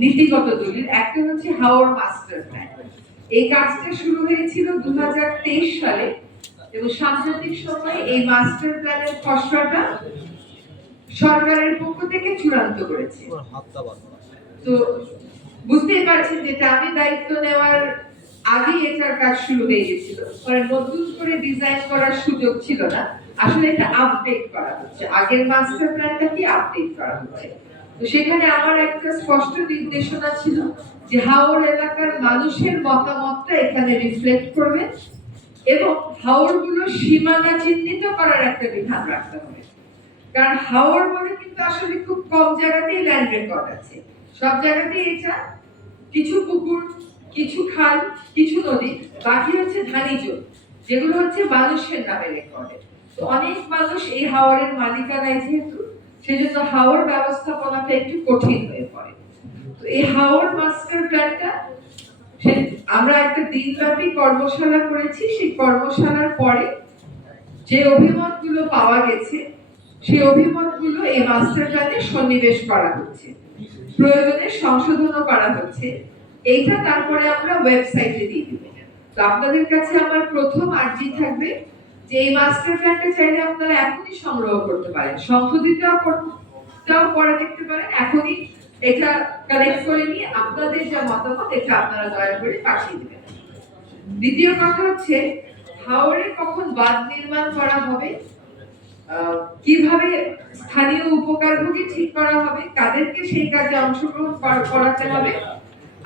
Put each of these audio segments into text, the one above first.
নীতিগত দলিল একটা হচ্ছে হাওর মাস্টার প্ল্যান। এই কাজটা শুরু হয়েছিল দু সালে এবং সাম্প্রতিক সময়ে এই মাস্টার প্ল্যানের খসড়াটা সরকারের পক্ষ থেকে চূড়ান্ত করেছে। তো বুঝতেই পারছেন যেটা আমি দায়িত্ব নেওয়ার আগে এটার কাজ শুরু হয়ে গেছিল। পরে নতুন করে ডিজাইন করার সুযোগ ছিল না। আসলে এটা আপডেট করা হচ্ছে। আগের মাস্টার প্ল্যানটাকে আপডেট করা হচ্ছে? তো সেখানে আমার একটা স্পষ্ট নির্দেশনা ছিল যে হাওর এলাকার মানুষের মতামতটা এখানে রিফ্লেক্ট করবে এবং হাওরগুলো সীমানা চিহ্নিত করার একটা বিধান রাখতে হবে। কারণ হাওর বলে কিন্তু আসলে খুব কম জায়গাতেই ল্যান্ড রেকর্ড আছে। সব জায়গাতেই এটা কিছু পুকুর, কিছু খাল, কিছু নদী, বাকি হচ্ছে ধানি যেগুলো হচ্ছে মানুষের নামে রেকর্ডে তো অনেক মানুষ এই হাওরের মালিকানায় যেহেতু সেজন্য হাওর ব্যবস্থাপনাটা একটু কঠিন হয়ে পড়ে। তো এই হাওর মাস্টার প্ল্যানটা আমরা একটা দিনব্যাপী কর্মশালা করেছি। সেই কর্মশালার পরে যে অভিমতগুলো পাওয়া গেছে, সেই অভিমতগুলো এই মাস্টার প্ল্যানে সন্নিবেশ করা হচ্ছে। প্রয়োজনে সংশোধনও করা হচ্ছে। এইটা তারপরে আমরা ওয়েবসাইটে দিয়ে দিব। তো আপনাদের কাছে আমার প্রথম আর্জি থাকবে যে এই মাস্টার প্ল্যানটা চাইলে আপনারা এখনই সংগ্রহ করতে পারেন। সংশোধিতও করতেও করে দেখতে পারেন। এখনই এটা কালেক্ট করে নিয়ে আপনাদের যা মতামত, এটা আপনারা দয়া করে পাঠিয়ে দেবেন। দ্বিতীয় কথা হচ্ছে হাওড়ে কখন বাঁধ নির্মাণ করা হবে কীভাবে স্থানীয় উপকারভোগী ঠিক করা হবে, কাদেরকে সেই কাজে অংশগ্রহণ কর- করাতে হবে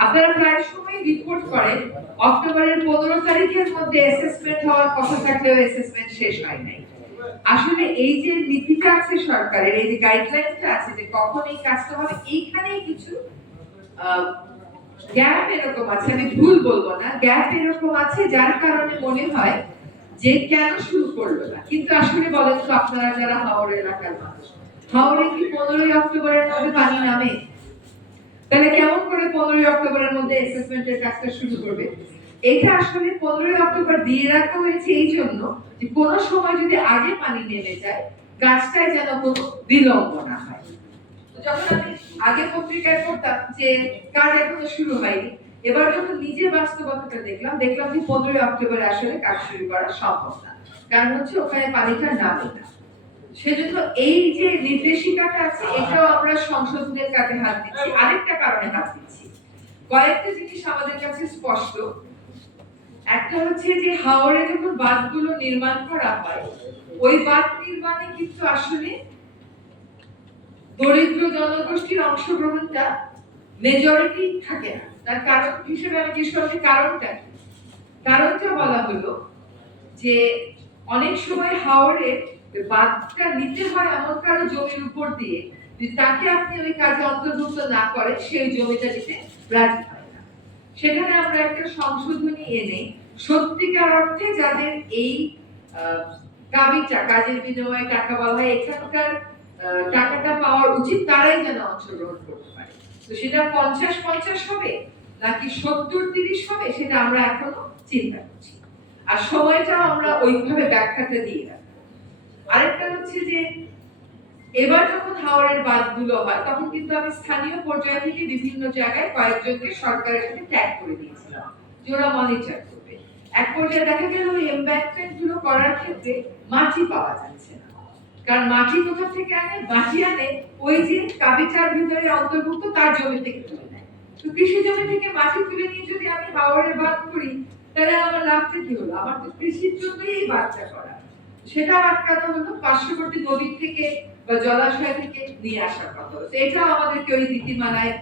আপনারা প্রায় সময় রিপোর্ট করেন। অক্টোবরের পনেরো তারিখের মধ্যে অ্যাসেসমেন্ট হওয়ার কথা থাকলেও অ্যাসেসমেন্ট শেষ হয় নাই। আসলে এই যে নীতিটা আছে সরকারের, এই যে গাইডলাইনটা আছে যে কখন এই কাজটা হবে, এইখানেই কিছু গ্যাপ এরকম আছে। আমি ভুল বলব না গ্যাপ এরকম আছে যার কারণে মনে হয় যে কেন শুরু করল না। কিন্তু আসলে বলেন তো আপনারা যারা হাওড় এলাকার মানুষ, হাওড়ে কি পনেরোই অক্টোবরের মধ্যে পানি নামে তাহলে কেমন করে পনেরোই অক্টোবরের মধ্যে অ্যাসেসমেন্টের কাজটা শুরু করবে। এটা আসলে পনেরোই অক্টোবর দিয়ে রাখা হয়েছে এই জন্য যে কোনো সময় যদি আগে পানি নেমে যায়, গাছটায় যেন কোনো বিলম্ব না হয়। যখন আমি আগে পত্রিকায় পড়তাম যে কাজ এখনও শুরু হয়নি, এবার যখন নিজে বাস্তবতাটা দেখলাম দেখলাম যে পনেরোই অক্টোবরে আসলে কাজ শুরু করা সম্ভব না। কারণ হচ্ছে ওখানে পানিটা নামে না। সেজন্য এই যে নির্দেশিকাটা আছে, এটাও আমরা সংশোধনের কাজে হাত দিচ্ছি। আরেকটা কারণে হাত দিচ্ছি। কয়েকটা জিনিস আমাদের কাছে স্পষ্ট একটা হচ্ছে যে হাওড়ে যখন বাঁধগুলো নির্মাণ করা হয়, ওই বাঁধ নির্মাণে কিন্তু আসলে দরিদ্র জনগোষ্ঠীর অংশগ্রহণটা মেজরিটি থাকে না তার কারণ হিসেবে আমি জিজ্ঞেস করছি, কারণটা? কারণটা বলা হলো যে অনেক সময় হাওড়ে বাঁধটা নিতে হয় এমন কারও জমির উপর দিয়ে তাকে আপনি ওই কাজে অন্তর্ভুক্ত না করেন, সেই জমিটা দিতে রাজি হয় না। সেখানে আমরা একটা সংশোধনী এনে সত্যিকার অর্থে যাদের এই কাবিটা কাজের বিনিময়ে টাকা বলা হয়, এখানকার টাকাটা পাওয়ার উচিত, তারাই যেন অংশগ্রহণ করতে পারে। তো সেটা পঞ্চাশ পঞ্চাশ হবে, নাকি সত্তর তিরিশ হবে, সেটা আমরা এখনও চিন্তা করছি আর সময়টাও আমরা ওইভাবে ব্যাখ্যাটা দিয়ে রাখব। আরেকটা হচ্ছে যে এবার যখন হাওড়ের বাঁধগুলো হয়, তখন কিন্তু আমি স্থানীয় পর্যায় থেকে বিভিন্ন জায়গায় কয়েকজনকে সরকারের সাথে ট্যাগ করে দিয়েছিলাম। যে মনিটর করবে এক পর্যায়ে দেখা গেল ওই এমব্যাঙ্কমেন্টগুলো করার ক্ষেত্রে মাটি পাওয়া যাচ্ছে না। কারণ মাটি কোথা থেকে আনে? মাটি আনে ওই যে কাবিটার ভিতরে অন্তর্ভুক্ত তার জমি থেকে তুলে নেয়। তো কৃষি জমি থেকে মাটি তুলে নিয়ে যদি আমি হাওড়ের বাঁধ করি, তাহলে আমার লাভটা কি হলো? আমার তো কৃষির জন্যই বাঁধটা করা। সেটা আটকানো হলো পার্শ্ববর্তী নদীর থেকে বা জলাশয় থেকে নিয়ে আসার কথা। হলো তো এটাও আমাদেরকে ওই নীতিমালায়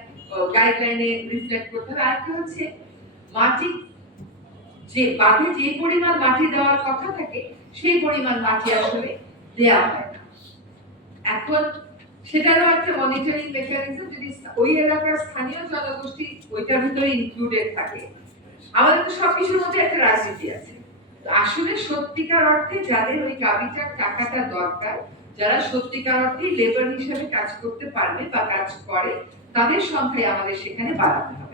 গাইডলাইনে রিফ্লেক্ট করতে হবে। আরেকটা হচ্ছে, মাটি যে বাঁধে যে পরিমাণ মাটি দেওয়ার কথা থাকে, সেই পরিমাণ মাটি আসলে দেওয়া হয় না। এখন সেটারও একটা মনিটরিং মেকানিজম যদি ওই এলাকার স্থানীয় জনগোষ্ঠী ওইটার ভিতরে ইনক্লুডেড থাকে। আমাদের তো সবকিছুর মধ্যে একটা রাজনীতি আছে। আসলে সত্যিকার অর্থে যাদের ওই কাবিটার টাকাটা দরকার যারা সত্যিকার অর্থে লেবার হিসেবে কাজ করতে পারবে বা কাজ করে, তাদের সংখ্যাই আমাদের সেখানে বাড়াতে হবে।